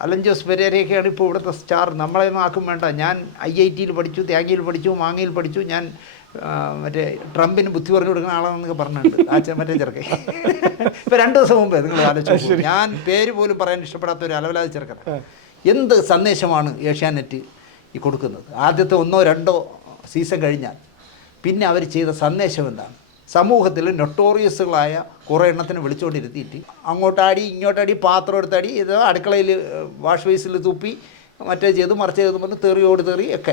Allen Jose പെരേരയൊക്കെയാണ് ഇപ്പോൾ ഇവിടുത്തെ star. നമ്മളെയൊന്നും ആക്കും വേണ്ട. ഞാൻ ഐ ഐ ടിയിൽ പഠിച്ചു തേങ്ങയിൽ പഠിച്ചു മാങ്ങയിൽ പഠിച്ചു. ഞാൻ മറ്റേ ട്രംപിന് ബുദ്ധി പറഞ്ഞു കൊടുക്കുന്ന ആളാണെന്നൊക്കെ പറഞ്ഞിട്ടുണ്ട്. ആ മറ്റേ ചെറുക്കൻ. ഇപ്പം രണ്ട് ദിവസം മുമ്പേ നിങ്ങൾ ആലോചിച്ചു ഞാൻ പേര് പോലും പറയാൻ ഇഷ്ടപ്പെടാത്ത ഒരു അലവലാതി ചെറുക്കൻ എന്ത് സന്ദേശമാണ് ഏഷ്യാനെറ്റ് ഈ കൊടുക്കുന്നത്? ആദ്യത്തെ ഒന്നോ രണ്ടോ സീസൺ കഴിഞ്ഞാൽ പിന്നെ അവർ ചെയ്ത സന്ദേശം എന്താണ്? സമൂഹത്തിൽ നൊട്ടോറിയസുകളായ കുറേ എണ്ണത്തിന് വിളിച്ചുകൊണ്ടിരുത്തിയിട്ട് അങ്ങോട്ടാടി ഇങ്ങോട്ടാടി പാത്രം എടുത്താടി ഇത് അടുക്കളയിൽ വാഷ് ബേസിൽ തുപ്പി മറ്റേ ചെയ്ത് മറിച്ച് ചെയ്ത് പറഞ്ഞ് തെറിയോട് തെറി ഒക്കെ.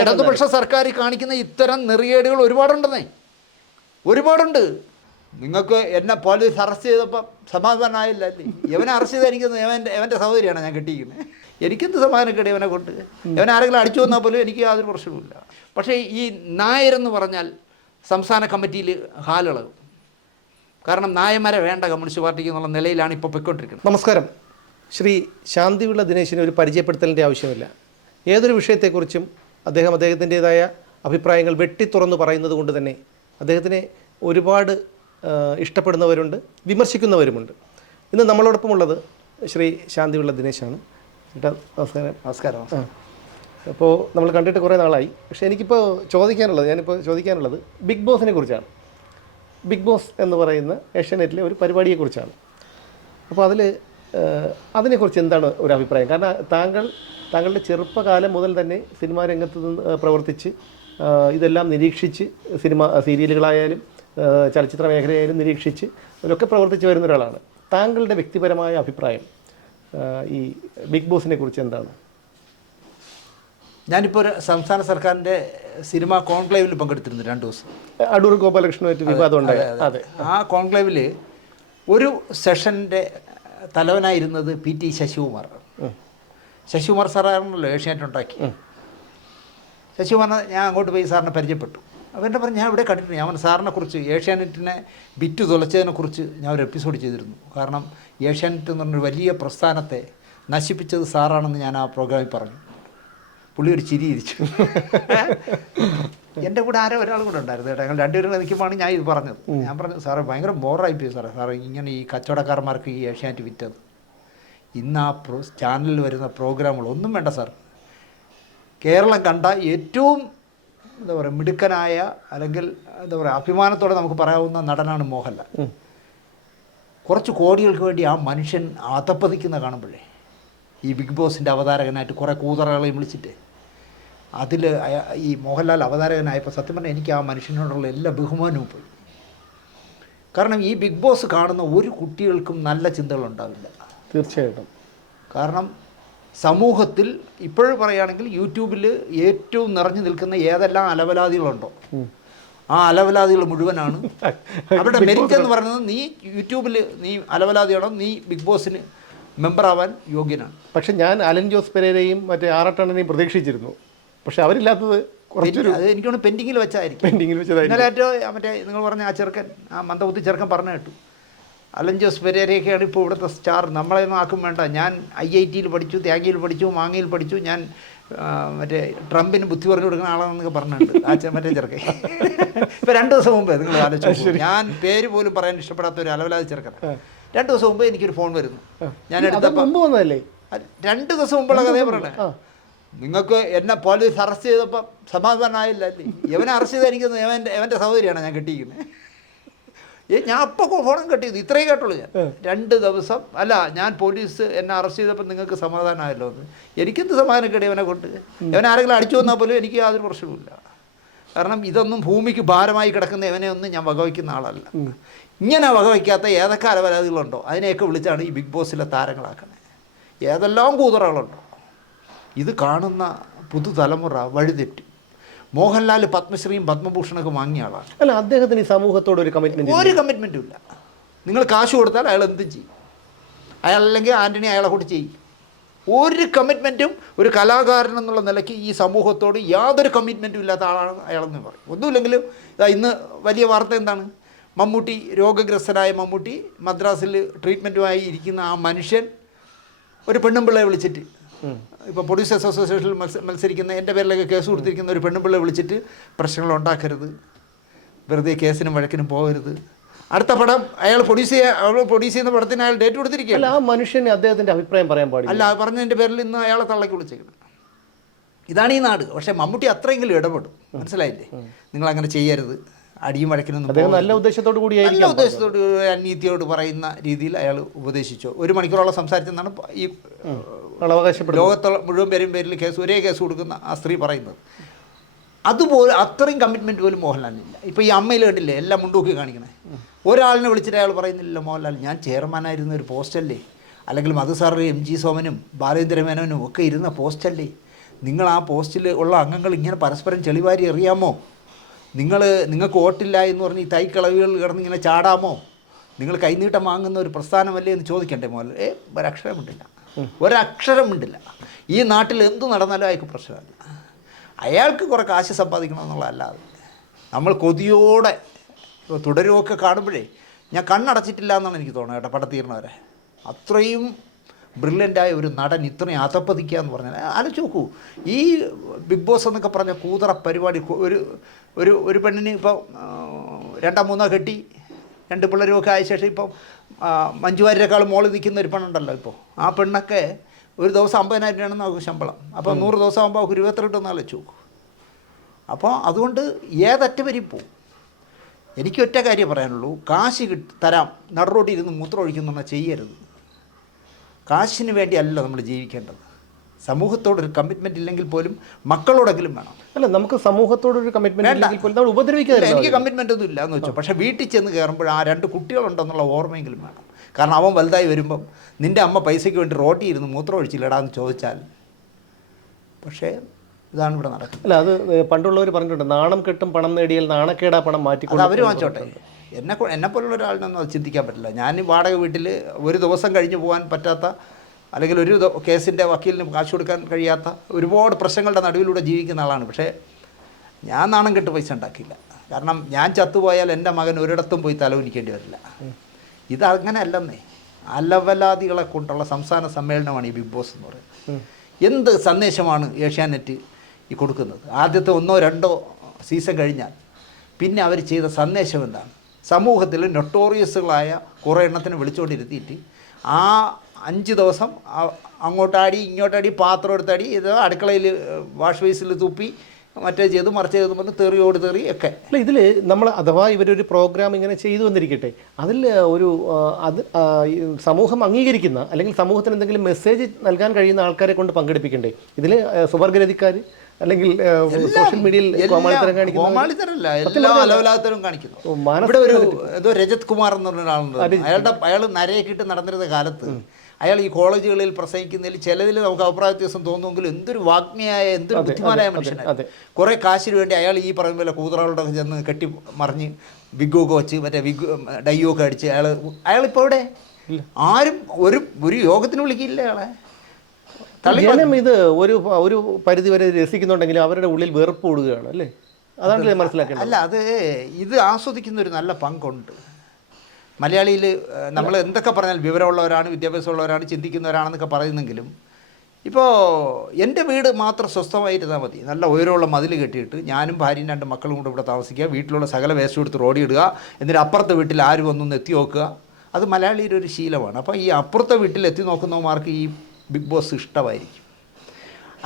ഇടതുപക്ഷ സർക്കാർ കാണിക്കുന്ന ഇത്തരം നെറിയേടുകൾ ഒരുപാടുണ്ടെന്നേ. ഒരുപാടുണ്ട്. നിങ്ങൾക്ക് എന്നെ പോലീസ് അറസ്റ്റ് ചെയ്തപ്പോൾ സമാധാനമായില്ല ഇവനെ അറസ്റ്റ് ചെയ്ത് എനിക്ക് എവന്റെ എവന്റെ സഹോദരിയാണ് ഞാൻ കെട്ടിയിരിക്കുന്നത്? എനിക്കെന്ത് സമാധാനം കിട്ടി ഇവനെ കൊണ്ട്? ഇവൻ ആരെങ്കിലും അടിച്ചു വന്നാൽ പോലും എനിക്ക് യാതൊരു പ്രശ്നവുമില്ല. പക്ഷേ ഈ നായരെന്ന് പറഞ്ഞാൽ സംസ്ഥാന കമ്മിറ്റിയിൽ ഹാലിളകും കാരണം നായന്മാരെ വേണ്ട കമ്മ്യൂണിസ്റ്റ് പാർട്ടിക്ക് എന്നുള്ള നിലയിലാണ് ഇപ്പോൾ പൊയ്ക്കൊണ്ടിരിക്കുന്നത്. നമസ്കാരം. ശ്രീ ശാന്തിയുള്ള ദിനേശിന് ഒരു പരിചയപ്പെടുത്തലിന്റെ ആവശ്യമില്ല. ഏതൊരു വിഷയത്തെക്കുറിച്ചും അദ്ദേഹം അദ്ദേഹത്തിന്റെതായ അഭിപ്രായങ്ങൾ വെട്ടി തുറന്നു പറയുന്നത് കൊണ്ട് തന്നെ അദ്ദേഹത്തിനെ ഒരുപാട് ഇഷ്ടപ്പെടുന്നവരുണ്ട് വിമർശിക്കുന്നവരുമുണ്ട്. ഇന്ന് നമ്മളോടൊപ്പം ഉള്ളത് ശ്രീ ശാന്തിയുള്ള ദിനേശാണ്. നമസ്കാരം. നമസ്കാരം അപ്പോൾ നമ്മൾ കണ്ടിട്ട് കുറേ നാളായി. പക്ഷേ എനിക്കിപ്പോൾ ചോദിക്കാനുള്ളത് ഞാനിപ്പോൾ ചോദിക്കാനുള്ളത് ബിഗ് ബോസിനെ കുറിച്ചാണ്. ബിഗ് ബോസ് എന്ന് പറയുന്ന ഏഷ്യാനെറ്റിലെ ഒരു പരിപാടിയെക്കുറിച്ചാണ് അപ്പോൾ അതിൽ അതിനെക്കുറിച്ച് എന്താണ് ഒരു അഭിപ്രായം? കാരണം താങ്കൾ താങ്കളുടെ ചെറുപ്പകാലം മുതൽ തന്നെ സിനിമാ രംഗത്ത് നിന്ന് പ്രവർത്തിച്ച് ഇതെല്ലാം നിരീക്ഷിച്ച് സിനിമ സീരിയലുകളായാലും ചലച്ചിത്ര മേഖലയായാലും നിരീക്ഷിച്ച് അതിലൊക്കെ പ്രവർത്തിച്ച് വരുന്ന ഒരാളാണ്. താങ്കളുടെ വ്യക്തിപരമായ അഭിപ്രായം ഈ ബിഗ് ബോസിനെ കുറിച്ച് എന്താണ്? ഞാനിപ്പോൾ ഒരു സംസ്ഥാന സർക്കാരിന്റെ സിനിമ കോൺക്ലേവിൽ പങ്കെടുത്തിരുന്നു രണ്ട് ദിവസം. അടൂർ ഗോപാലകൃഷ്ണനായിട്ട് വിവാദം ഉണ്ടായി. അതെ ആ കോൺക്ലേവിൽ ഒരു സെഷന്റെ തലവനായിരുന്നത് പി ടി ശശികുമാർ. ശശികുമാർ സാറാണല്ലോ ഏഷ്യാനെറ്റ് ഉണ്ടാക്കി. ശശികുമാറിനെ ഞാൻ അങ്ങോട്ട് പോയി സാറിനെ പരിചയപ്പെട്ടു. അവർ എന്നെ പറഞ്ഞു ഞാൻ ഇവിടെ കണ്ടിട്ടുണ്ട്. ഞാൻ സാറിനെക്കുറിച്ച് സാറിനെ കുറിച്ച് ഏഷ്യാനെറ്റിനെ ബിറ്റ് തുലച്ചതിനെ കുറിച്ച് ഞാൻ ഒരു എപ്പിസോഡ് ചെയ്തിരുന്നു. കാരണം ഏഷ്യാനെറ്റ് എന്ന് പറഞ്ഞൊരു വലിയ പ്രസ്ഥാനത്തെ നശിപ്പിച്ചത് സാറാണെന്ന് ഞാൻ ആ പ്രോഗ്രാമിൽ പറഞ്ഞു. പുള്ളി ഒരു ചിരി ഇരിച്ചു. എന്റെ കൂടെ ആരോ ഒരാൾ കൂടെ ഉണ്ടായിരുന്നു കേട്ടോ. ഞങ്ങൾ രണ്ടുപേരും നിൽക്കുമ്പോഴാണ് ഞാൻ ഇത് പറഞ്ഞത്. ഞാൻ പറഞ്ഞു സാറേ ഭയങ്കര ബോറായിപ്പോയി സാറേ. സാറേ ഇങ്ങനെ ഈ കച്ചവടക്കാരന്മാർക്ക് ഈ ഏഷ്യാനെറ്റ് വിറ്റത്. ഇന്ന് ആ പ്രോ ചാനലിൽ വരുന്ന പ്രോഗ്രാമുകൾ ഒന്നും വേണ്ട സാർ. കേരളം കണ്ട ഏറ്റവും എന്താ പറയുക മിടുക്കനായ അല്ലെങ്കിൽ എന്താ പറയുക അഭിമാനത്തോടെ നമുക്ക് പറയാവുന്ന നടനാണ് മോഹൻലാൽ. കുറച്ച് കോടികൾക്ക് വേണ്ടി ആ മനുഷ്യൻ അതപ്പതിക്കുന്ന കാണുമ്പോഴേ ഈ ബിഗ് ബോസിന്റെ അവതാരകനായിട്ട് കുറേ കൂതറകളെയും വിളിച്ചിട്ട് അതിൽ ഈ മോഹൻലാൽ അവതാരകനായപ്പോൾ സത്യം പറഞ്ഞാൽ എനിക്ക് ആ മനുഷ്യനോടുള്ള എല്ലാ ബഹുമാനവും പോയി. കാരണം ഈ ബിഗ് ബോസ് കാണുന്ന ഒരു കുട്ടികൾക്കും നല്ല ചിന്തകളുണ്ടാവില്ല തീർച്ചയായിട്ടും. കാരണം സമൂഹത്തിൽ ഇപ്പോഴും പറയുകയാണെങ്കിൽ യൂട്യൂബിൽ ഏറ്റവും നിറഞ്ഞു നിൽക്കുന്ന ഏതെല്ലാം അലവലാദികളുണ്ടോ? ആ അലവലാദികൾ മുഴുവനാണ്. അവരുടെ മെരിറ്റ് എന്ന് പറയുന്നത് നീ യൂട്യൂബിൽ നീ അലവലാദിയാണോ? നീ ബിഗ് ബോസിന് മെമ്പർ ആവാൻ യോഗ്യനാണ്. പക്ഷെ ഞാൻ അലൻ ജോസ് പെരേരയും മറ്റേ ആറട്ടണ്ണനെയും പ്രതീക്ഷിച്ചിരുന്നു. പക്ഷെ അവരില്ലാത്തത് കുറച്ചൊരു അത് എനിക്കൊന്ന് പെൻഡിങ്ങിൽ വെച്ചായിരിക്കും. പെൻഡിങ്ങിൽ വെച്ചതായിരിക്കും. ഇന്നലെ ഏറ്റവും മറ്റേ നിങ്ങൾ പറഞ്ഞ ആ ചെറുക്കൻ ആ മന്ദബുദ്ധി ചെറുക്കൻ പറഞ്ഞു കേട്ടു. അലൻ ജോസ് പെരേരയൊക്കെയാണ് ഇപ്പോൾ ഇവിടുത്തെ സ്റ്റാർ. നമ്മളെ ഒന്നും ആക്കും വേണ്ട. ഞാൻ ഐ ഐ ടിയിൽ പഠിച്ചു തേങ്ങയിൽ പഠിച്ചു മാങ്ങയിൽ പഠിച്ചു. ഞാൻ മറ്റേ ട്രംപിന് ബുദ്ധി പറഞ്ഞു കൊടുക്കുന്ന ആളാണെന്നൊക്കെ പറഞ്ഞിട്ടുണ്ട്. ആ മറ്റേ ചെറുക്കൻ. ഇപ്പം രണ്ട് ദിവസം മുമ്പേ നിങ്ങൾ ആലോചിച്ചു ഞാൻ പേര് പോലും പറയാൻ ഇഷ്ടപ്പെടാത്ത ഒരു അലവലാതി ചെറുക്കൻ രണ്ട് ദിവസം മുമ്പ് എനിക്കൊരു ഫോൺ വരുന്നു. ഞാൻ എടുത്ത രണ്ട് ദിവസം മുമ്പുള്ള കഥയെ പറയണേ. നിങ്ങൾക്ക് എന്നെ പോലീസ് അറസ്റ്റ് ചെയ്തപ്പം സമാധാനമായില്ല. അല്ലേ എവനെ അറസ്റ്റ് ചെയ്ത് എനിക്ക് എവന്റെ എവന്റെ സഹോദരിയാണ് ഞാൻ കെട്ടിയിരിക്കുന്നത് ഏ ഞാൻ അപ്പോൾ ഫോണും കെട്ടിയത് ഇത്രയും കേട്ടുള്ളൂ ഞാൻ. രണ്ട് ദിവസം അല്ല ഞാൻ പോലീസ് എന്നെ അറസ്റ്റ് ചെയ്തപ്പോൾ നിങ്ങൾക്ക് സമാധാനമായല്ലോ എന്ന്. എനിക്കെന്ത് സമാധാനം കേട്ടി ഇവനെ കൊണ്ട്? ഇവനെ ആരെങ്കിലും അടിച്ചു വന്നാൽ പോലും എനിക്ക് യാതൊരു പ്രശ്നവുമില്ല. കാരണം ഇതൊന്നും ഭൂമിക്ക് ഭാരമായി കിടക്കുന്ന ഇവനെ ഒന്നും ഞാൻ വകവയ്ക്കുന്ന ആളല്ല. ഇങ്ങനെ വകവയ്ക്കാത്ത ഏതൊക്കെ അലവരാതികളുണ്ടോ അതിനെയൊക്കെ വിളിച്ചാണ് ഈ ബിഗ് ബോസിലെ താരങ്ങളാക്കുന്നത് ഏതെല്ലാം കൂതറകളുണ്ടോ? ഇത് കാണുന്ന പുതുതലമുറ വഴിതെറ്റി. മോഹൻലാൽ പത്മശ്രീയും പത്മഭൂഷണൊക്കെ വാങ്ങിയ ആളാണ്. അല്ല അദ്ദേഹത്തിന് ഈ സമൂഹത്തോട് ഒരു കമ്മിറ്റ്മെന്റ് ഒരു കമ്മിറ്റ്മെന്റും ഇല്ല. നിങ്ങൾ കാശ് കൊടുത്താൽ അയാൾ എന്തും ചെയ്യും? അയാൾ അല്ലെങ്കിൽ ആന്റണി അയാളെ കൂടി ചെയ്യും. ഒരു കമ്മിറ്റ്മെന്റും ഒരു കലാകാരൻ എന്നുള്ള നിലയ്ക്ക് ഈ സമൂഹത്തോട് യാതൊരു കമ്മിറ്റ്മെന്റും ഇല്ലാത്ത ആളാണ് അയാളെന്ന് പറയും. ഒന്നുമില്ലെങ്കിലും ഇതാ ഇന്ന് വലിയ വാർത്ത എന്താണ്? മമ്മൂട്ടി രോഗഗ്രസ്തനായ മമ്മൂട്ടി മദ്രാസിൽ ട്രീറ്റ്മെന്റുമായി ഇരിക്കുന്ന ആ മനുഷ്യൻ ഒരു പെണ്ണുമ്പിള്ളയെ വിളിച്ചിട്ട് ഇപ്പോൾ പ്രൊഡ്യൂസേഴ്സ് അസോസിയേഷനിൽ മത്സരിക്കുന്ന എന്റെ പേരിലൊക്കെ കേസ് കൊടുത്തിരിക്കുന്ന ഒരു പെണ്ണുപിള്ളെ വിളിച്ചിട്ട് പ്രശ്നങ്ങൾ ഉണ്ടാക്കരുത്. വെറുതെ കേസിനും വഴക്കിനും പോകരുത്. അടുത്ത പടം അയാൾ പ്രൊഡ്യൂസ് ചെയ്യാൻ അയാൾ പ്രൊഡ്യൂസ് ചെയ്യുന്ന പടത്തിന് അയാൾ ഡേറ്റ് കൊടുത്തിരിക്കുകയാണ്. അല്ല ആ മനുഷ്യന് അദ്ദേഹത്തിന്റെ അഭിപ്രായം പറയാൻ പാടില്ല. അല്ല പറഞ്ഞതിന്റെ പേരിൽ ഇന്ന് അയാളെ തള്ളക്കി വിളിച്ചേക്കണം. ഇതാണ് ഈ നാട്. പക്ഷേ മമ്മൂട്ടി അത്രയെങ്കിലും ഇടപെടും. മനസ്സിലായില്ലേ? നിങ്ങൾ അങ്ങനെ ചെയ്യരുത്. അടിയും വഴക്കിനൊന്നും നല്ല ഉദ്ദേശത്തോട് കൂടി നല്ല ഉദ്ദേശത്തോട് അനീതിയോട് പറയുന്ന രീതിയിൽ അയാൾ ഉപദേശിച്ചു. ഒരു മണിക്കൂറോളം സംസാരിച്ചെന്നാണ് ഈ ലോകത്തുള്ള മുഴുവൻ പേരും പേരിൽ കേസ് ഒരേ കേസ് കൊടുക്കുന്ന ആ സ്ത്രീ പറയുന്നത്. അതുപോലെ അത്രയും കമ്മിറ്റ്മെന്റ് പോലും മോഹൻലാലിനില്ല ഇപ്പോൾ ഈ അമ്മയിൽ കണ്ടില്ലേ എല്ലാം മുണ്ടൂക്കി കാണിക്കണേ. ഒരാളിനെ വിളിച്ചിട്ട് അയാൾ പറയുന്നില്ല മോഹൻലാൽ ഞാൻ ചെയർമാനായിരുന്ന ഒരു പോസ്റ്റല്ലേ അല്ലെങ്കിൽ മധു സാറ് എം ജി സോമനും ബാലേന്ദ്രമേനോനും ഒക്കെ ഇരുന്ന പോസ്റ്റല്ലേ നിങ്ങൾ ആ പോസ്റ്റിൽ ഉള്ള അംഗങ്ങൾ ഇങ്ങനെ പരസ്പരം ചെളിവാരി എറിയാമോ? നിങ്ങൾ നിങ്ങൾക്ക് വോട്ടില്ല എന്ന് പറഞ്ഞ് ഈ തൈക്കിളവുകൾ കിടന്ന് ഇങ്ങനെ ചാടാമോ? നിങ്ങൾ കൈനീട്ടം വാങ്ങുന്ന ഒരു പ്രസ്ഥാനമല്ലേ എന്ന് ചോദിക്കണ്ടേ മോഹൻലാൽ? ഏ ഒരക്ഷരം മിണ്ടില്ല ഒരക്ഷരം മിണ്ടില്ല ഈ നാട്ടിൽ എന്തു നടന്നാലും അയാൾക്ക് പ്രശ്നമല്ല. അയാൾക്ക് കുറേ കാശ് സമ്പാദിക്കണമെന്നുള്ളതല്ലാതെ നമ്മൾ കൊതിയോടെ തുടരുമൊക്കെ കാണുമ്പോഴേ ഞാൻ കണ്ണടച്ചിട്ടില്ല എന്നാണ് എനിക്ക് തോന്നുന്നത് കേട്ടോ പടത്തീർന്നവരെ. അത്രയും ബ്രില്യന്റായ ഒരു നടൻ ഇത്രയും അതപ്പതിക്കുക എന്ന് പറഞ്ഞാൽ ആലോചിച്ച് നോക്കൂ. ഈ ബിഗ് ബോസ് എന്നൊക്കെ പറഞ്ഞ കൂതറ പരിപാടി ഒരു ഒരു ഒരു പെണ്ണിന് ഇപ്പോൾ രണ്ടാം മൂന്നോ കെട്ടി രണ്ട് പിള്ളേരുമൊക്കെ ആയ ശേഷം ഇപ്പം ആ, മഞ്ജു വാര്യരെക്കാളും മോളിൽ നിൽക്കുന്ന ഒരു പെണ്ണുണ്ടല്ലോ ഇപ്പോൾ. ആ പെണ്ണൊക്കെ ഒരു ദിവസം അമ്പതിനായിരം രൂപയാണ് നമുക്ക് ശമ്പളം. അപ്പോൾ നൂറ് ദിവസം ആകുമ്പോൾ അവർക്ക് ഇരുപത്തിരണ്ട് ആലോചിച്ച് നോക്കൂ. അപ്പോൾ അതുകൊണ്ട് ഏതറ്റ വരെയും പോവും. എനിക്ക് ഒറ്റ കാര്യം പറയാനുള്ളൂ. കാശ് കിട്ട് തരാം. നടറോട്ടിരുന്ന് മൂത്രം ഒഴിക്കുന്നു ചെയ്യരുത്. കാശിന് വേണ്ടിയല്ല നമ്മൾ ജീവിക്കേണ്ടത്. സമൂഹത്തോടൊരു കമ്മിറ്റ്മെന്റ് ഇല്ലെങ്കിൽ പോലും മക്കളോടെങ്കിലും വേണം. അല്ല നമുക്ക് സമൂഹത്തോടൊരു കമ്മിറ്റ്മെന്റ്. ഇല്ലെങ്കിൽ പോലും നമ്മൾ എനിക്ക് കമ്മിറ്റ്മെന്റ് ഒന്നും ഇല്ല എന്ന് വെച്ചോ പക്ഷേ വീട്ടിൽ ചെന്ന് കയറുമ്പോൾ ആ രണ്ട് കുട്ടികളുണ്ടെന്നുള്ള ഓർമ്മയെങ്കിലും വേണം. കാരണം അവൻ വലുതായി വരുമ്പം നിന്റെ അമ്മ പൈസയ്ക്ക് വേണ്ടി റോട്ടി ഇരുന്ന് മൂത്രം ഒഴിച്ചില്ലടാന്ന് ചോദിച്ചാൽ പക്ഷേ ഇതാണ് ഇവിടെ നടക്കുന്നത്. അല്ല അത് പണ്ടുള്ളവർ പറഞ്ഞിട്ടുണ്ട് നാണം കെട്ടും പണം നേടിയാൽ നാണക്കേടാ പണം മാറ്റി മാറ്റിക്കൊണ്ട് അവർ വാങ്ങിച്ചോട്ടെ. എന്നെ എന്നെ പോലുള്ള ഒരാളിനൊന്നും അത് ചിന്തിക്കാൻ പറ്റില്ല. ഞാൻ വാടക വീട്ടിൽ ഒരു ദിവസം കഴിഞ്ഞ് പോകാൻ പറ്റാത്ത അല്ലെങ്കിൽ ഒരു കേസിന്റെ വക്കീലിന് കാശ് കൊടുക്കാൻ കഴിയാത്ത ഒരുപാട് പ്രശ്നങ്ങളുടെ നടുവിലൂടെ ജീവിക്കുന്ന ആളാണ്. പക്ഷേ ഞാൻ നാണം കെട്ട് പൈസ ഉണ്ടാക്കില്ല കാരണം ഞാൻ ചത്തുപോയാൽ എന്റെ മകൻ ഒരിടത്തും പോയി തലവുനിക്കേണ്ടി വരില്ല. ഇതങ്ങനെ അല്ലെന്നേ. അലവലാദികളെ കൊണ്ടുള്ള സംസ്ഥാന സമ്മേളനമാണ് ഈ ബിഗ് ബോസ് എന്ന് പറയുന്നത്. എന്ത് സന്ദേശമാണ് ഏഷ്യാനെറ്റ് ഈ കൊടുക്കുന്നത്? ആദ്യത്തെ ഒന്നോ രണ്ടോ സീസൺ കഴിഞ്ഞാൽ പിന്നെ അവർ ചെയ്ത സന്ദേശം എന്താണ്? സമൂഹത്തിൽ നൊട്ടോറിയസുകളായ കുറേ എണ്ണത്തിന് വിളിച്ചുകൊണ്ടിരുത്തിയിട്ട് ആ അഞ്ച് ദിവസം അങ്ങോട്ടാടി ഇങ്ങോട്ടാടി പാത്രം എടുത്തടി ഇത് അടുക്കളയിൽ വാഷ് ബേസിൽ തുപ്പി മറ്റേ ചെയ്ത് മറിച്ച് ചെയ്ത് പറഞ്ഞ് തെറിയോട് തെറി ഒക്കെ. അല്ല ഇതിൽ നമ്മൾ അഥവാ ഇവരൊരു പ്രോഗ്രാം ഇങ്ങനെ ചെയ്തു വന്നിരിക്കട്ടെ അതിൽ ഒരു അത് സമൂഹം അംഗീകരിക്കുന്ന അല്ലെങ്കിൽ സമൂഹത്തിന് എന്തെങ്കിലും മെസ്സേജ് നൽകാൻ കഴിയുന്ന ആൾക്കാരെ കൊണ്ട് പങ്കെടുപ്പിക്കണ്ടേ? ഇതിൽ സുവർഗരതിക്കാർ അല്ലെങ്കിൽ സോഷ്യൽ മീഡിയയിൽ കോമാളിത്തരം കാണിക്കുന്ന കോമാളിത്തരല്ല എല്ലാ അലവലാത്തരും കാണിക്കുന്നു. ഇവിടെ ഒരു ഏതോ രജത് കുമാർ എന്ന് പറഞ്ഞ ഒരാളുണ്ട്. അയാളുടെ അയാൾ നരയൊക്കെ ഇട്ട് നടന്നിരുന്ന കാലത്ത് അയാൾ ഈ കോളേജുകളിൽ പ്രസംഗിക്കുന്നതിൽ ചിലതിൽ നമുക്ക് അഭിപ്രായ വ്യത്യാസം തോന്നുമെങ്കിലും എന്തൊരു വാഗ്മിയായ എന്തൊരു ബുദ്ധിമാനായ മനുഷ്യനാണ്. കുറെ കാശിന് വേണ്ടി അയാൾ ഈ പറയുന്ന പോലെ കൂതറകളുടെ ചെന്ന് കെട്ടി മറിഞ്ഞ് വിഗ്ഗൊക്കെ വെച്ച് മറ്റേ വിഗ് ഡയ്യോ ഒക്കെ അടിച്ച് അയാൾ അയാളിപ്പോൾ ഇവിടെ ആരും ഒരു ഒരു യോഗത്തിന് വിളിക്കില്ല അയാളെ. ജനം ഇത് ഒരു ഒരു പരിധി വരെ രസിക്കുന്നുണ്ടെങ്കിലും അവരുടെ ഉള്ളിൽ വെറുപ്പ് കൂടുകയാണ് അല്ലേ? അതാണ് മനസ്സിലാക്കേണ്ടത്. അല്ല അത് ഇത് ആസ്വദിക്കുന്ന ഒരു നല്ല പങ്കുണ്ട്. മലയാളിയിൽ നമ്മൾ എന്തൊക്കെ പറഞ്ഞാൽ വിവരമുള്ളവരാണ് വിദ്യാഭ്യാസമുള്ളവരാണ് ചിന്തിക്കുന്നവരാണെന്നൊക്കെ പറയുന്നെങ്കിലും ഇപ്പോൾ എന്റെ വീട് മാത്രം സ്വസ്ഥമായിരുന്നാൽ മതി. നല്ല ഉയരമുള്ള മതിൽ കെട്ടിയിട്ട് ഞാനും ഭാര്യയും രണ്ട് മക്കളും കൂടെ ഇവിടെ താമസിക്കുക വീട്ടിലുള്ള സകല വേസ്റ്റ് കൊടുത്ത് റോഡിയിടുക എന്നിട്ട് അപ്പുറത്തെ വീട്ടിൽ ആര് വന്നൊന്ന് എത്തി നോക്കുക. അത് മലയാളിയുടെ ഒരു ശീലമാണ്. അപ്പോൾ ഈ അപ്പുറത്തെ വീട്ടിൽ എത്തി നോക്കുന്നവന്മാർക്ക് ഈ ബിഗ് ബോസ് ഇഷ്ടമായിരിക്കും.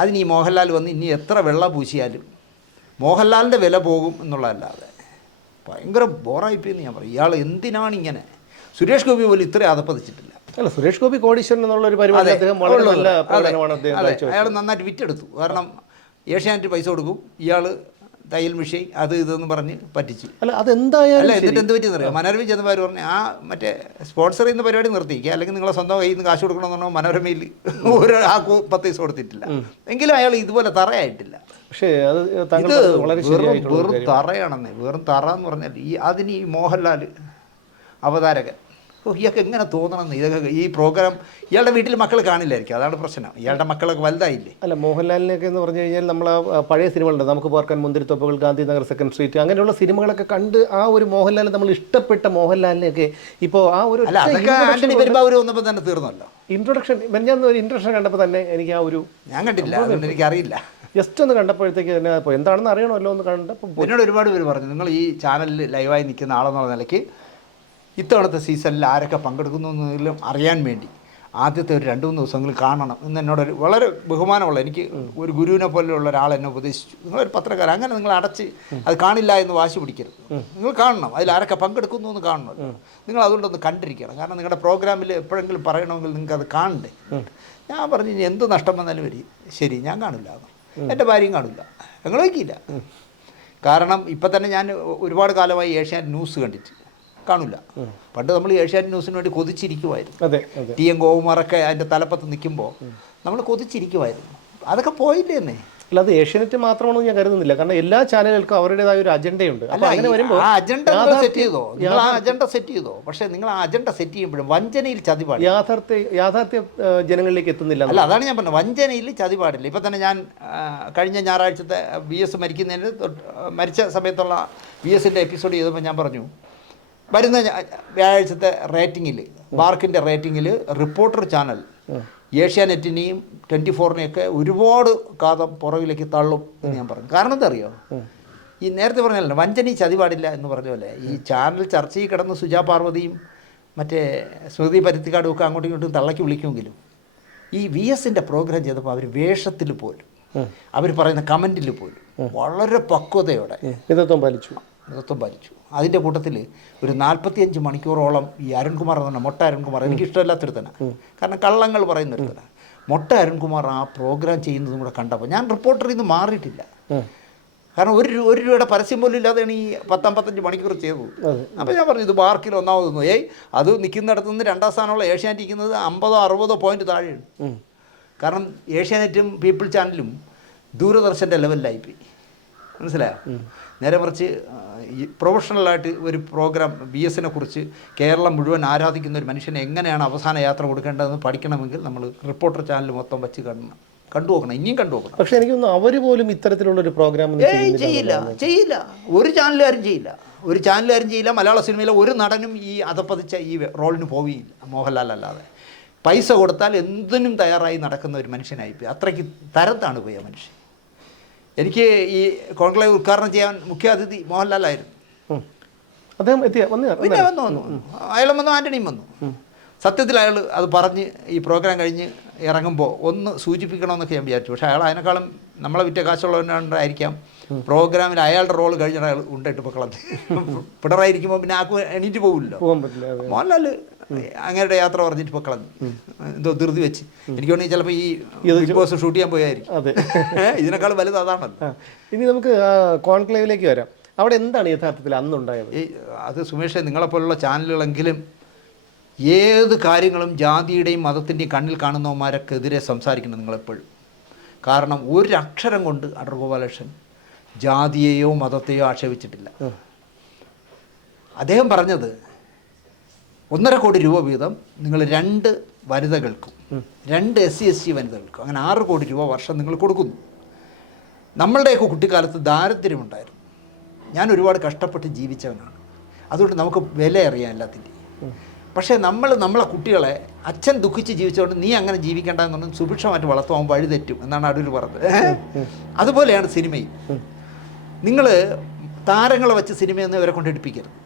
അതിന് ഈ മോഹൻലാൽ വന്ന് ഇനി എത്ര വെള്ളം പൂശിയാലും മോഹൻലാലിന്റെ വില പോകും എന്നുള്ളതല്ലാതെ. ഭയങ്കര ബോറായിപ്പോയെന്ന് ഞാൻ പറയും. ഇയാൾ എന്തിനാണ് ഇങ്ങനെ സുരേഷ് ഗോപി പോലും ഇത്രയും അതപ്പതിച്ചിട്ടില്ല അല്ല സുരേഷ് ഗോപി കോടീശ്വരൻ എന്നുള്ള ഒരു പരിപാടി അദ്ദേഹം വളരെ നല്ല. അയാൾ നന്നായിട്ട് വിറ്റെടുത്തു. കാരണം ഏഷ്യാനെറ്റ് പൈസ കൊടുക്കും. ഇയാൾ തയ്യൽ മിഷീൻ അത് ഇതെന്ന് പറഞ്ഞ് പറ്റിച്ചു. അല്ല അതെന്തായാലും അല്ല. എന്നിട്ട് എന്ത് പറ്റിയെന്നറിയാം മനോരമ ചെന്നമാർ പറഞ്ഞു ആ മറ്റേ സ്പോൺസർ ചെയ്യുന്ന പരിപാടി നിർത്തിക്കുക അല്ലെങ്കിൽ നിങ്ങളെ സ്വന്തം കയ്യിൽ നിന്ന് കാശ് കൊടുക്കണമെന്ന് പറഞ്ഞാൽ മനോരമയിൽ ഒരു ആ കു- പത്ത് ദിവസം കൊടുത്തിട്ടില്ല. എങ്കിലും അയാൾ ഇതുപോലെ തറയായിട്ടില്ല. പക്ഷേ അത് ഇത് വെറും വെറും തറയാണെന്നേ. വെറും തറ എന്ന് പറഞ്ഞാൽ ഈ അതിന് ഈ മോഹൻലാൽ അവതാരകൻ. ഓ ഇയാൾക്ക് എങ്ങനെ തോന്നണമെന്ന് ഇതൊക്കെ ഈ പ്രോഗ്രാം ഇയാളുടെ വീട്ടിൽ മക്കൾ കാണില്ലായിരിക്കും. അതാണ് പ്രശ്നം. ഇയാളുടെ മക്കളൊക്കെ വലുതായില്ലേ? അല്ല മോഹൻലാലിനൊക്കെ എന്ന് പറഞ്ഞു കഴിഞ്ഞാൽ നമ്മൾ പഴയ സിനിമകളുണ്ട്. നമുക്ക് പാർക്കാൻ മുന്തിരിത്തോപ്പുകൾ ഗാന്ധിനഗർ സെക്കൻഡ് സ്ട്രീറ്റ് അങ്ങനെയുള്ള സിനിമകളൊക്കെ കണ്ട് ആ ഒരു മോഹൻലാലിനെ നമ്മൾ ഇഷ്ടപ്പെട്ട മോഹൻലാലിനെയൊക്കെ ഇപ്പോൾ ആ ഒരു ആന്റണി പെരുമ്പാവൂർ വന്നപ്പോൾ തന്നെ തീർന്നല്ലോ. ഇൻട്രൊഡക്ഷൻ ഞാൻ ഒരു ഇൻട്രൊഡക്ഷൻ കണ്ടപ്പോൾ തന്നെ എനിക്ക് ആ ഒരു ഞാൻ കണ്ടില്ല. എനിക്ക് എനിക്കറിയില്ല. ജസ്റ്റ് ഒന്ന് കണ്ടപ്പോഴത്തേക്ക് തന്നെ അപ്പോൾ എന്താണെന്ന് അറിയണമല്ലോ എന്ന് കണ്ടപ്പോൾ. എന്നോട് ഒരുപാട് പേര് പറഞ്ഞു നിങ്ങൾ ഈ ചാനലിൽ ലൈവായി നിൽക്കുന്ന ആളെന്നുള്ള നിലയ്ക്ക് ഇത്തവണത്തെ സീസണിൽ ആരൊക്കെ പങ്കെടുക്കുന്നു എന്നതിലും അറിയാൻ വേണ്ടി ആദ്യത്തെ ഒരു രണ്ട് മൂന്ന് ദിവസങ്ങൾ കാണണം എന്ന് എന്നോടൊരു വളരെ ബഹുമാനമുള്ള എനിക്ക് ഒരു ഗുരുവിനെ പോലെയുള്ള ഒരാൾ എന്നെ ഉപദേശിച്ചു. നിങ്ങളൊരു പത്രക്കാരൻ. അങ്ങനെ നിങ്ങൾ അടച്ച് അത് കാണില്ല എന്ന് വാശി പിടിക്കരുത്. നിങ്ങൾ കാണണം. അതിൽ ആരൊക്കെ പങ്കെടുക്കുന്നു എന്ന് കാണണം. നിങ്ങൾ അതുകൊണ്ടൊന്ന് കണ്ടിരിക്കണം. കാരണം നിങ്ങളുടെ പ്രോഗ്രാമിൽ എപ്പോഴെങ്കിലും പറയണമെങ്കിൽ നിങ്ങൾക്ക് അത് കാണണ്ടേ? ഞാൻ പറഞ്ഞു എന്ത് നഷ്ടം വന്നാലും വരി. ശരി ഞാൻ കാണില്ല എന്റെ ഭാര്യയും കാണില്ല. ഞങ്ങൾ വയ്ക്കില്ല. കാരണം ഇപ്പം തന്നെ ഞാൻ ഒരുപാട് കാലമായി ഏഷ്യാനെറ്റ് ന്യൂസ് കണ്ടിട്ട് കാണില്ല പണ്ട് നമ്മൾ ഏഷ്യാനെറ്റ് ന്യൂസിന് വേണ്ടി കൊതിച്ചിരിക്കുമായിരുന്നു ടി എം ഗോകുമാറൊക്കെ അതിന്റെ തലപ്പത്ത് നിൽക്കുമ്പോൾ നമ്മൾ കൊതിച്ചിരിക്കുമായിരുന്നു അതൊക്കെ പോയില്ലേ തന്നെ അല്ല അത് ഏഷ്യാനെറ്റ് മാത്രമാണെന്ന് ഞാൻ കരുതുന്നില്ല. കാരണം എല്ലാ ചാനലുകൾക്കും അവരുടേതായ ഒരു അജണ്ടയുണ്ട്. അപ്പോൾ അങ്ങനെ വരുമ്പോൾ ആ അജണ്ട സെറ്റ് ചെയ്തോ? നിങ്ങൾ ആ അജണ്ട സെറ്റ് ചെയ്തോ? പക്ഷേ നിങ്ങൾ ആ അജണ്ട സെറ്റ് ചെയ്യുമ്പോഴും വഞ്ചനയിൽ ചതി പാടില്ല യാഥാർത്ഥ്യ യാഥാർത്ഥ്യ ജനങ്ങളിലേക്ക് എത്തുന്നില്ല. അല്ല അതാണ് ഞാൻ പറഞ്ഞത്. വഞ്ചനയിൽ ചതി പാടില്ല ഇപ്പം തന്നെ ഞാൻ കഴിഞ്ഞ ഞായറാഴ്ചത്തെ വി എസ് മരിക്കുന്നതിന് മരിച്ച സമയത്തുള്ള വി എസിന്റെ എപ്പിസോഡ് ചെയ്തപ്പോൾ ഞാൻ പറഞ്ഞു വരുന്ന വ്യാഴാഴ്ചത്തെ റേറ്റിങ്ങിൽ ബാർക്കിന്റെ റേറ്റിങ്ങിൽ റിപ്പോർട്ടർ ചാനൽ ഏഷ്യാനെറ്റിനെയും ട്വന്റി ഫോറിനെയൊക്കെ ഒരുപാട് കാതം പുറകിലേക്ക് തള്ളും എന്ന് ഞാൻ പറഞ്ഞു. കാരണം എന്തറിയോ? ഈ നേരത്തെ പറഞ്ഞല്ലോ വഞ്ചനി ചതി പാടില്ല എന്ന് പറഞ്ഞ പോലെ. ഈ ചാനൽ ചർച്ചയിൽ കിടന്ന് സുജാ പാർവതിയും മറ്റേ സ്മൃതി പരുത്തിക്കാടും ഒക്കെ അങ്ങോട്ടും ഇങ്ങോട്ടും തള്ളക്കി വിളിക്കുമെങ്കിലും ഈ വി എസിന്റെ പ്രോഗ്രാം ചെയ്തപ്പോൾ അവർ വേഷത്തിൽ പോലും അവർ പറയുന്ന കമന്റിൽ പോലും വളരെ പക്വതയോടെ നേതൃത്വം പാലിച്ചു. നൃത്തം പാലിച്ചു. അതിന്റെ കൂട്ടത്തിൽ ഒരു നാൽപ്പത്തിയഞ്ച് മണിക്കൂറോളം ഈ അരുൺകുമാർ എന്ന് പറഞ്ഞ മൊട്ട അരുൺകുമാർ എനിക്ക് തന്നെ കാരണം കള്ളങ്ങൾ പറയുന്ന ഒരുത്തനാണ് മൊട്ട അരുൺകുമാർ ആ പ്രോഗ്രാം ചെയ്യുന്നതും കൂടെ കണ്ടപ്പോൾ ഞാൻ റിപ്പോർട്ടറിൽ നിന്ന് മാറിയിട്ടില്ല. കാരണം ഒരു ഒരു രൂപയുടെ പരസ്യം പോലും ഇല്ലാതെയാണ് ഈ പത്തമ്പത്തഞ്ച് മണിക്കൂർ ചെയ്തത്. അപ്പോൾ ഞാൻ പറഞ്ഞു ഇത് ബാർക്കിൽ ഒന്നാമതൊന്നു ഏയ് അത് നിൽക്കുന്നിടത്ത് നിന്ന് രണ്ടാം സ്ഥാനമുള്ള ഏഷ്യാനെറ്റ് ഇരിക്കുന്നത് അമ്പതോ അറുപതോ പോയിന്റ് താഴെയാണ്. കാരണം ഏഷ്യാനെറ്റും പീപ്പിൾ ചാനലും ദൂരദർശന്റെ ലെവലിലായിപ്പോയി മനസ്സിലായോ? നേരെ മറിച്ച് ഈ പ്രൊഫഷണലായിട്ട് ഒരു പ്രോഗ്രാം ബി എസിനെ കുറിച്ച് കേരളം മുഴുവൻ ആരാധിക്കുന്ന ഒരു മനുഷ്യനെ എങ്ങനെയാണ് അവസാന യാത്ര കൊടുക്കേണ്ടതെന്ന് പഠിക്കണമെങ്കിൽ നമ്മൾ റിപ്പോർട്ടർ ചാനൽ മൊത്തം വെച്ച് കാണണം കണ്ടു നോക്കണം. ഇനിയും കണ്ടു നോക്കണം. പക്ഷെ എനിക്ക് അവർ പോലും ഇത്തരത്തിലുള്ള ഒരു പ്രോഗ്രാം ചെയ്യില്ല. ചെയ്യില്ല. ഒരു ചാനലുകാരും ചെയ്യില്ല. ഒരു ചാനലുകാരും ചെയ്യില്ല. മലയാള സിനിമയിലെ ഒരു നടനും ഈ അതപ്പതിച്ച ഈ റോളിന് പോവുകയില്ല മോഹൻലാൽ അല്ലാതെ പൈസ കൊടുത്താൽ എന്തിനും തയ്യാറായി നടക്കുന്ന ഒരു മനുഷ്യനായിപ്പോയി അത്രയ്ക്ക് തരത്താണ് പോയി ആ മനുഷ്യൻ. എനിക്ക് ഈ കോൺക്ലേവ് ഉദ്ഘാടനം ചെയ്യാൻ മുഖ്യ അതിഥി മോഹൻലാലായിരുന്നു അദ്ദേഹം എത്തിയ? വന്നു പിന്നെ വന്നു വന്നു അയാളും വന്നു ആന്റണിയും വന്നു. സത്യത്തിൽ അയാൾ അത് പറഞ്ഞ് ഈ പ്രോഗ്രാം കഴിഞ്ഞ് ഇറങ്ങുമ്പോൾ ഒന്ന് സൂചിപ്പിക്കണമെന്നൊക്കെ ഞാൻ വിചാരിച്ചു. പക്ഷേ അയാൾ അതിനേക്കാളും നമ്മളെ വിറ്റ കാശുള്ളവനായിരിക്കാം പ്രോഗ്രാമിൽ അയാളുടെ റോൾ കഴിഞ്ഞിട്ട് അയാൾ ഉണ്ടായിട്ട് ഇപ്പോൾ പിണറായിരിക്കുമ്പോൾ പിന്നെ ആക്കും എണീറ്റ് പോകില്ലല്ലോ പോകാൻ മോഹൻലാൽ അങ്ങയുടെ യാത്ര പറഞ്ഞിട്ട് ഇപ്പോൾ കളഞ്ഞു. എന്തോ ധൃതി വെച്ച്. എനിക്ക് തോന്നി ചിലപ്പോൾ ഈ ബിഗ് ബോസ് ഷൂട്ട് ചെയ്യാൻ പോയായിരിക്കും. അതെ. ഇതിനേക്കാൾ വലുത് അതാണല്ലോ. ഇനി നമുക്ക് കോൺക്ലേവിലേക്ക് വരാം. അവിടെ എന്താണ് യഥാർത്ഥത്തിൽ അന്നുണ്ടായത്? അത് സുമേഷ് നിങ്ങളെപ്പോലുള്ള ചാനലുകളെങ്കിലും ഏത് കാര്യങ്ങളും ജാതിയുടെയും മതത്തിന്റെയും കണ്ണിൽ കാണുന്നവന്മാരൊക്കെതിരെ സംസാരിക്കണം നിങ്ങളെപ്പോഴും. കാരണം ഒരു അക്ഷരം കൊണ്ട് അടർഗോപാലകൃഷ്ണൻ ജാതിയെയോ മതത്തെയോ ആക്ഷേപിച്ചിട്ടില്ല. അദ്ദേഹം പറഞ്ഞത് ഒന്നര കോടി രൂപ വീതം നിങ്ങൾ രണ്ട് വനിതകൾക്കും രണ്ട് എസ് സി എസ് സി വനിതകൾക്കും അങ്ങനെ ആറ് കോടി രൂപ വർഷം നിങ്ങൾ കൊടുക്കുന്നു. നമ്മളുടെയൊക്കെ കുട്ടിക്കാലത്ത് ദാരിദ്ര്യമുണ്ടായിരുന്നു. ഞാൻ ഒരുപാട് കഷ്ടപ്പെട്ട് ജീവിച്ചവനാണ്. അതുകൊണ്ട് നമുക്ക് വില അറിയാം എല്ലാത്തിന്റെയും. പക്ഷേ നമ്മൾ നമ്മളെ കുട്ടികളെ അച്ഛൻ ദുഃഖിച്ച് ജീവിച്ചുകൊണ്ട് നീ അങ്ങനെ ജീവിക്കേണ്ട എന്നുണ്ടെങ്കിൽ സുഭിക്ഷമായിട്ട് വളർത്തുവാൻ വഴി തെറ്റും എന്നാണ് അടൂർ പറഞ്ഞത്. അതുപോലെയാണ് സിനിമയും. നിങ്ങൾ താരങ്ങളെ വെച്ച് സിനിമയൊന്നും ഇവരെ കൊണ്ട് എടുപ്പിക്കരുത്.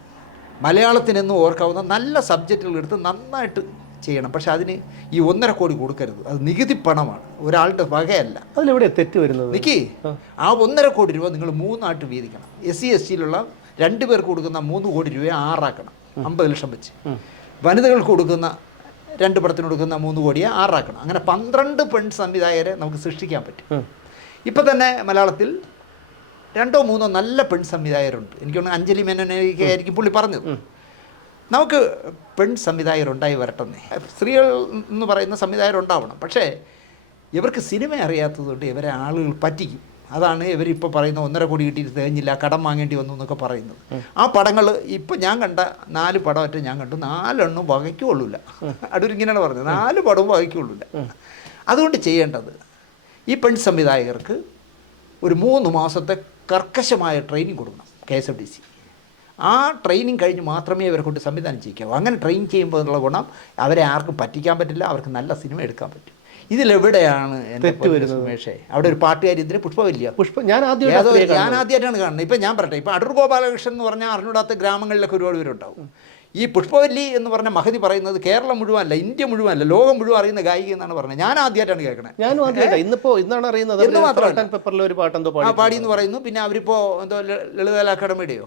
മലയാളത്തിനെന്നും ഓർക്കാവുന്ന നല്ല സബ്ജക്റ്റുകൾ എടുത്ത് നന്നായിട്ട് ചെയ്യണം. പക്ഷെ അതിന് ഈ ഒന്നര കോടി കൊടുക്കരുത്. അത് നികുതി പണമാണ്. ഒരാളുടെ വകയല്ല. അതിലെവിടെ തെറ്റ് വരുന്നത്? നിക്കി ആ. ഒന്നര കോടി രൂപ നിങ്ങൾ മൂന്നായിട്ട് വീതിക്കണം. എസ് സി എസ് ടിയിലുള്ള രണ്ട് പേർക്ക് കൊടുക്കുന്ന മൂന്ന് കോടി രൂപയെ ആറാക്കണം. അമ്പത് ലക്ഷം വെച്ച്. വനിതകൾക്ക് കൊടുക്കുന്ന രണ്ട് പടത്തിന് കൊടുക്കുന്ന മൂന്ന് കോടിയെ ആറാക്കണം. അങ്ങനെ പന്ത്രണ്ട് പെൺ സംവിധായകരെ നമുക്ക് സൃഷ്ടിക്കാൻ പറ്റും. ഇപ്പം തന്നെ മലയാളത്തിൽ രണ്ടോ മൂന്നോ നല്ല പെൺ സംവിധായകരുണ്ട്. എനിക്ക് തോന്നുന്നു അഞ്ജലി മേനോനൊക്കെ ആയിരിക്കും പുള്ളി പറഞ്ഞത്. നമുക്ക് പെൺ സംവിധായകരുണ്ടായി വരട്ടെന്നേ. സ്ത്രീകൾ എന്ന് പറയുന്ന സംവിധായകരുണ്ടാവണം പക്ഷേ ഇവർക്ക് സിനിമ അറിയാത്തതുകൊണ്ട് ഇവരെ ആളുകൾ പറ്റിക്കും. അതാണ് ഇവരിപ്പോൾ പറയുന്ന ഒന്നര കോടി കിട്ടിയിട്ട് തികഞ്ഞില്ല കടം വാങ്ങേണ്ടി വന്നു എന്നൊക്കെ പറയുന്നത്. ആ പടങ്ങൾ ഇപ്പം ഞാൻ കണ്ട നാല് പടമറ്റ ഞാൻ കണ്ടു. നാലെണ്ണം വകയ്ക്കുകൊള്ളില്ല. അടൂർ ഇങ്ങനെയാണ് പറഞ്ഞത്. നാല് പടവും വകയ്ക്കുകൊള്ളില്ല. അതുകൊണ്ട് ചെയ്യേണ്ടത് ഈ പെൺ സംവിധായകർക്ക് ഒരു മൂന്ന് മാസത്തെ കർക്കശമായ ട്രെയിനിങ് കൊടുക്കണം K S F D C ആ ട്രെയിനിങ് കഴിഞ്ഞ് മാത്രമേ ഇവരെ കൊണ്ട് സംവിധാനം ചെയ്യിക്കാവൂ. അങ്ങനെ ട്രെയിൻ ചെയ്യുമ്പോൾ എന്നുള്ള ഗുണം അവരെ ആർക്കും പറ്റിക്കാൻ പറ്റില്ല അവർക്ക് നല്ല സിനിമ എടുക്കാൻ പറ്റും. ഇതിലെവിടെയാണ് തെറ്റ് വരുന്നത്? സുമേഷേ? അവിടെ ഒരു പാട്ടുകാരി ഇതിന് പുഷ്പമില്ല പുഷ്പ ഞാൻ ആദ്യം ഞാൻ ആദ്യമായിട്ടാണ് കാണുന്നത്. ഇപ്പം ഞാൻ പറയട്ടെ ഇപ്പം അടൂർ ഗോപാലകൃഷ്ണൻ എന്ന് പറഞ്ഞാൽ അറിഞ്ഞൂടാത്ത ഗ്രാമങ്ങളിലൊക്കെ ഒരുപാട് പേരുണ്ടാവും. ഈ പുഷ്പവല്ലി എന്ന് പറഞ്ഞ മഹതി പറയുന്നത് കേരളം മുഴുവനല്ല ഇന്ത്യ മുഴുവനല്ല ലോകം മുഴുവൻ അറിയുന്ന ഗായിക എന്നാണ് പറഞ്ഞത്. ഞാൻ ആദ്യമായിട്ടാണ് കേൾക്കുന്നത് ഞാനും ആദ്യമായിട്ടാ. ഇന്നിപ്പോ ഇന്നാണ് അറിയുന്നത്. എന്ന് മാത്രമല്ല. പേപ്പറിൽ ഒരു പാട്ട് എന്തോ ആ പാടി എന്ന് പറയുന്നു. പിന്നെ അവരിപ്പോ എന്തോ ലളിതകല അക്കാഡമിയുടെയോ അക്കാദമിയുടെയോ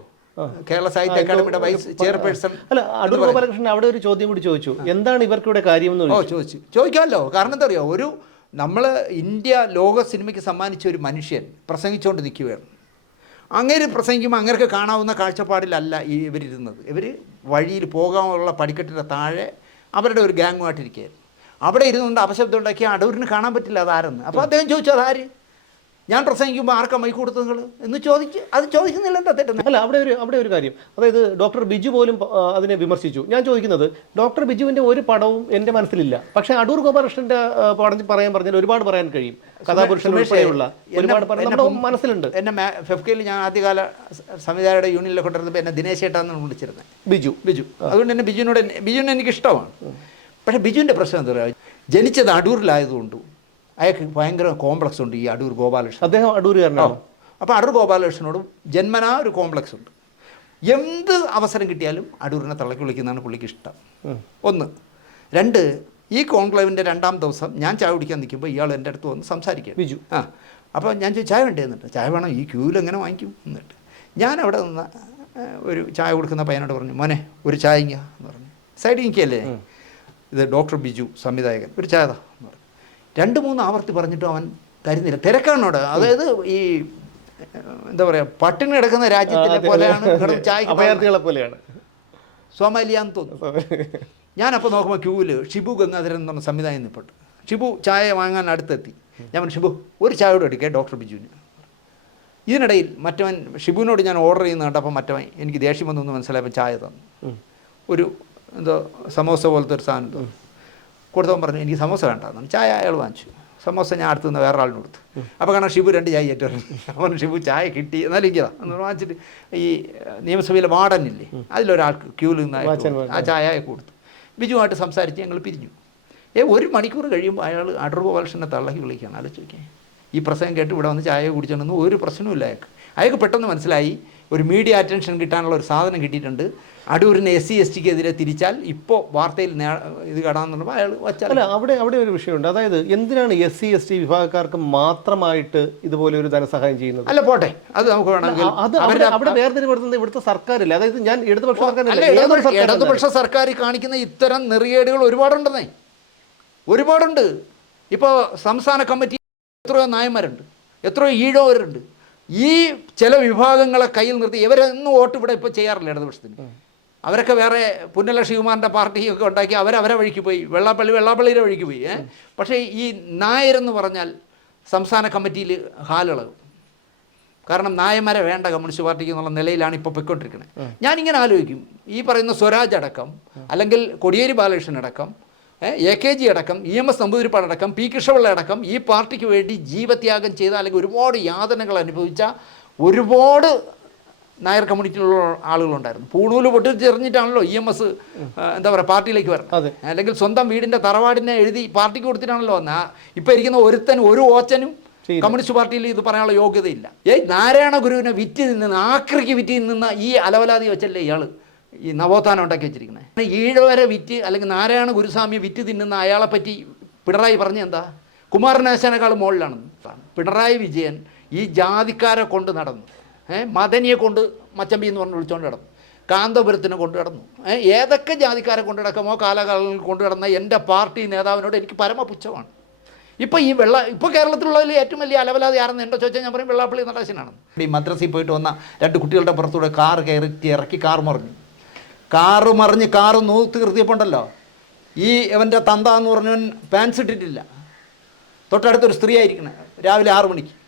കേരള സാഹിത്യ അക്കാദമിയുടെ വൈസ് ചെയർപേഴ്സൺ അല്ല അടൂർ ഗോപാലകൃഷ്ണൻ അവിടെ ഒരു ചോദ്യം കൂടി ചോദിച്ചു. എന്താണ് ഇവർക്കിവിടെ കാര്യം എന്ന് ഓ ചോദിച്ചു? ചോദിക്കാമല്ലോ. കാരണം എന്താ അറിയോ? ഒരു നമ്മൾ ഇന്ത്യ ലോക സിനിമയ്ക്ക് സമ്മാനിച്ച ഒരു മനുഷ്യൻ പ്രസംഗിച്ചുകൊണ്ട് നിൽക്കുകയാണ് അങ്ങേര് പ്രസംഗിക്കുമ്പോൾ അങ്ങേർക്ക് കാണാവുന്ന കാഴ്ചപ്പാടിലല്ല ഈ ഇവരിരുന്നത്. ഇവർ വഴിയിൽ പോകാനുള്ള പടിക്കെട്ടിന്റെ താഴെ അവരുടെ ഒരു ഗ്യാങ്ങുമായിട്ടിരിക്കുകയായിരുന്നു അവിടെ ഇരുന്നുകൊണ്ട് അപശബ്ദം ഉണ്ടാക്കി അടൂരിന് കാണാൻ പറ്റില്ല അതാരെന്ന്. അപ്പോൾ അദ്ദേഹം ചോദിച്ചു അതാര്? ഞാൻ പ്രസംഗിക്കുമ്പോൾ ആർക്കാ മൈക്ക് കൊടുത്തത് നിങ്ങൾ എന്ന് ചോദിച്ച് അത് ചോദിക്കുന്നില്ല എന്താ തെറ്റുന്നത് അല്ല അവിടെ ഒരു അവിടെ ഒരു കാര്യം. അതായത് ഡോക്ടർ ബിജു പോലും അതിനെ വിമർശിച്ചു. ഞാൻ ചോദിക്കുന്നത് ഡോക്ടർ ബിജുവിന്റെ ഒരു പടവും എന്റെ മനസ്സിലില്ല. പക്ഷേ അടൂർ ഗോപാലകൃഷ്ണന്റെ ആ, പടം പറയാൻ പറഞ്ഞാൽ ഒരുപാട് പറയാൻ കഴിയും. കഥാപുരുഷൻ ഉൾപ്പെടെയുള്ള ഒരുപാട് നമ്മുടെ മനസ്സിലുണ്ട്. എന്നെ ഫെഫ്കയിൽ ഞാൻ ആദ്യകാല സംവിധായകരുടെ യൂണിയനിൽ കൊണ്ടിരുന്നപ്പോൾ എന്നെ ദിനേശ് ഏട്ടാന്ന് വിളിച്ചിരുന്നത് ബിജു ബിജു. അതുകൊണ്ട് തന്നെ ബിജുവിനോട് ബിജുവിനെ എനിക്ക് ഇഷ്ടമാണ് പക്ഷേ ബിജുവിന്റെ പ്രശ്നം എന്താ പറയുക ജനിച്ചത് അടൂരിലായതുകൊണ്ടും അയാൾക്ക് ഭയങ്കര കോംപ്ലക്സ് ഉണ്ട് ഈ അടൂർ ഗോപാലകൃഷ്ണൻ. അദ്ദേഹം അടൂരുകാരനാണ്? അപ്പോൾ അടൂർ ഗോപാലകൃഷ്ണനോടും ജന്മനാ ഒരു കോംപ്ലക്സ് ഉണ്ട്. എന്ത് അവസരം കിട്ടിയാലും അടൂരിനെ തള്ളക്കി വിളിക്കുന്നതാണ് പുള്ളിക്ക് ഇഷ്ടം. ഒന്ന്. രണ്ട് ഈ കോൺക്ലേവിന്റെ രണ്ടാം ദിവസം ഞാൻ ചായ കുടിക്കാൻ നിൽക്കുമ്പോൾ ഇയാൾ എന്റെ അടുത്ത് വന്ന് സംസാരിക്കുക ബിജു. ആ അപ്പോൾ ഞാൻ ചോദിച്ചു ചായ വേണ്ടേ എന്നിട്ട്? ചായ വേണം? ഈ ക്യൂവിൽ എങ്ങനെ വാങ്ങിക്കും? എന്നിട്ട്. ഞാൻ അവിടെ നിന്ന് ഒരു ചായ കൊടുക്കുന്ന പയ്യനോട് പറഞ്ഞു മോനെ ഒരു ചായ ഇങ്ങ എന്ന് പറഞ്ഞു. സൈഡിൽ നിൽക്കുകയല്ലേ ഇത് ഡോക്ടർ ബിജു സംവിധായകൻ. ഒരു ചായ താ എന്ന് പറഞ്ഞു. രണ്ട് മൂന്ന് ആവർത്തി പറഞ്ഞിട്ടും അവൻ തരുന്നില്ല. തിരക്കാണോട്? അതായത് ഈ എന്താ പറയുക പട്ടിണി കിടക്കുന്ന രാജ്യത്തിനെ പോലെയാണ് അഭയാർത്ഥികളെ പോലെയാണ്. സോമാലിയാന്ന് തോന്നുന്നു ഞാനപ്പോൾ നോക്കുമ്പോൾ ക്യൂവിൽ ഷിബു ഗംഗാധരൻ എന്ന് പറഞ്ഞ സംവിധാനം നിൽപ്പുണ്ട് ഷിബു ചായ വാങ്ങാൻ അടുത്തെത്തി. ഞാൻ പറഞ്ഞു ഷിബു ഒരു ചായ കൂടെ എടുക്കുക ഡോക്ടർ ബിജുവിന്. ഇതിനിടയിൽ മറ്റവൻ ഷിബുവിനോട് ഞാൻ ഓർഡർ ചെയ്യുന്ന കണ്ടപ്പോൾ മറ്റവൻ എനിക്ക് ദേഷ്യം വന്നു മനസ്സിലായപ്പോൾ ചായ തന്നു. ഒരു എന്തോ സമോസ പോലത്തെ ഒരു സാധനം തന്നു. കൊടുത്തവൻ പറഞ്ഞു എനിക്ക് സമോസ വേണ്ടെന്ന്. ചായ അയാൾ വാങ്ങിച്ചു. സമോസ ഞാൻ അടുത്ത് നിന്ന് വേറെ ആളിന് കൊടുത്തു അപ്പോൾ കാരണം ഷിബു രണ്ട് ചായ ഏറ്റവും അവൻ ഷിബു ചായ കിട്ടി. എന്നാലും എനിക്കതാ എന്ന് വാങ്ങിച്ചിട്ട് ഈ നിയമസഭയിലെ വാർഡനില്ലേ അതിലൊരാൾക്ക് ക്യൂവിൽ നിന്ന്. ആ ചായ കൊടുത്തു. ബിജുവായിട്ട് സംസാരിച്ച് ഞങ്ങൾ പിരിഞ്ഞു. ഏ ഒരു മണിക്കൂർ കഴിയുമ്പോൾ അയാൾ അടൂർ ഗോപാലകൃഷ്ണനെ തള്ളക്കി വിളിക്കുകയാണ്. നോക്കിയാൽ ഈ പ്രസംഗം കേട്ട് ഇവിടെ വന്ന് ചായ കുടിച്ചോണ്ടെന്ന് ഒരു പ്രശ്നവും ഇല്ല അയാൾക്ക്. അയാൾക്ക് പെട്ടെന്ന് മനസ്സിലായി ഒരു മീഡിയ അറ്റൻഷൻ കിട്ടാനുള്ള ഒരു സാധനം കിട്ടിയിട്ടുണ്ട്. അടൂരിന് എസ് സി എസ് ടിക്കെതിരെ തിരിച്ചാൽ ഇപ്പോൾ വാർത്തയിൽ ഇത് കടാന്നുള്ളപ്പോൾ അയാൾ വച്ചാൽ അല്ല അവിടെ അവിടെ ഒരു വിഷയമുണ്ട്. അതായത് എന്തിനാണ് എസ് സി എസ് ടി വിഭാഗക്കാർക്ക് മാത്രമായിട്ട് ഇതുപോലെ ഒരു ധനസഹായം ചെയ്യുന്നത്? അല്ല പോട്ടെ. അത് നമുക്ക് വേണമെങ്കിൽ അത് അവിടെ അവിടെ വേർതിരിപ്പെടുത്തുന്നത് ഇവിടുത്തെ സർക്കാരില്ല? അതായത് ഞാൻ ഇടതുപക്ഷ. ഇടതുപക്ഷ സർക്കാർ കാണിക്കുന്ന ഇത്തരം നെറിയേടുകൾ ഒരുപാടുണ്ടെന്നേ. ഒരുപാടുണ്ട്. ഇപ്പോൾ സംസ്ഥാന കമ്മിറ്റി എത്രയോ നായന്മാരുണ്ട്. എത്രയോ ഈഴവരുണ്ട്. ഈ ചില വിഭാഗങ്ങളെ കയ്യിൽ നിർത്തി ഇവരൊന്നും വോട്ട് ഇവിടെ ഇപ്പോൾ ചെയ്യാറില്ല ഇടതുപക്ഷത്തിന്. അവരൊക്കെ വേറെ പുന്നല ശിവകുമാറിന്റെ പാർട്ടിയൊക്കെ ഉണ്ടാക്കി അവരവരെ വഴിക്ക് പോയി. വെള്ളാപ്പള്ളി വെള്ളാപ്പള്ളിയുടെ വഴിക്ക് പോയി ഏ? പക്ഷേ ഈ നായരെന്ന് പറഞ്ഞാൽ സംസ്ഥാന കമ്മിറ്റിയിൽ ഹാലിളകും കാരണം നായന്മാരെ വേണ്ട കമ്മ്യൂണിസ്റ്റ് പാർട്ടിക്ക് എന്നുള്ള നിലയിലാണ് ഇപ്പോൾ പൊയ്ക്കൊണ്ടിരിക്കുന്നത് ഞാനിങ്ങനെ ആലോചിക്കും. ഈ പറയുന്ന സ്വരാജ് അടക്കം അല്ലെങ്കിൽ കൊടിയേരി ബാലകൃഷ്ണൻ അടക്കം എ കെ ജി അടക്കം ഇ എം എസ് നമ്പൂതിരിപ്പാട് അടക്കം പി കൃഷ്ണപിള്ള അടക്കം ഈ പാർട്ടിക്ക് വേണ്ടി ജീവത്യാഗം ചെയ്ത അല്ലെങ്കിൽ ഒരുപാട് യാതനകൾ അനുഭവിച്ച ഒരുപാട് നായർ കമ്മ്യൂണിറ്റിയിലുള്ള ആളുകളുണ്ടായിരുന്നു. പൂണൂൽ പൊട്ടിച്ചെറിഞ്ഞിട്ടാണല്ലോ ഇ എം എസ് എന്താ പറയുക പാർട്ടിയിലേക്ക് വരുന്നത് അല്ലെങ്കിൽ സ്വന്തം വീടിന്റെ തറവാടിനെ എഴുതി പാർട്ടിക്ക് കൊടുത്തിട്ടാണല്ലോ വന്നത് ഇപ്പം ഇരിക്കുന്ന ഒരുത്തൻ ഒരു ഓച്ചനും കമ്മ്യൂണിസ്റ്റ് പാർട്ടിയിൽ ഇത് പറയാനുള്ള യോഗ്യതയില്ല. ഏയ് നാരായണ ഗുരുവിനെ വിറ്റ് നിന്ന് ആക്രിക്ക് വിറ്റ് നിന്ന ഈ അലവലാതി വെച്ചല്ലേ ഇയാൾ ഈ നവോത്ഥാനം ഉണ്ടാക്കി വെച്ചിരിക്കുന്നത്. ഈഴവരെ വിറ്റ് അല്ലെങ്കിൽ നാരായണ ഗുരുസ്വാമിയെ വിറ്റ് തിന്നുന്ന അയാളെ പറ്റി പിണറായി പറഞ്ഞ എന്താ? കുമാരനാശാനേക്കാൾ മുകളിലാണെന്ന് പിണറായി വിജയൻ ഈ ജാതിക്കാരെ കൊണ്ട് നടന്നു. ഏഹ് മദനിയെ കൊണ്ട് മച്ചമ്പി എന്ന് പറഞ്ഞ് വിളിച്ചുകൊണ്ട് നടന്നു. കാന്തപുരത്തിനെ കൊണ്ട് നടന്നു. ഏതൊക്കെ ജാതിക്കാരെ കൊണ്ട് നടക്കുമോ കാലകാലങ്ങളിൽ കൊണ്ട് നടന്ന എന്റെ പാർട്ടി നേതാവിനോട് എനിക്ക് പരമപുച്ഛമാണ്. ഇപ്പോൾ ഈ വെള്ള ഇപ്പോൾ കേരളത്തിലുള്ളതിൽ ഏറ്റവും വലിയ അലവലാതി ആരെന്ന് എന്റെ ചോദിച്ചാൽ ഞാൻ പറയും വെള്ളാപ്പള്ളി നടേശനാണ്. ഈ മദ്രസയിൽ പോയിട്ട് വന്ന രണ്ട് കുട്ടികളുടെ പുറത്തൂടെ കാർ കയറി ഇറക്കി കാർ മറിഞ്ഞു. കാറ് മറിഞ്ഞ് കാറ് നൂത്ത് കൃത്യപ്പുണ്ടല്ലോ. ഈ ഇവന്റെ തന്ത എന്ന് പറഞ്ഞവൻ പാൻസ് ഇട്ടിട്ടില്ല. തൊട്ടടുത്തൊരു സ്ത്രീ ആയിരിക്കണേ രാവിലെ ആറു മണിക്ക്.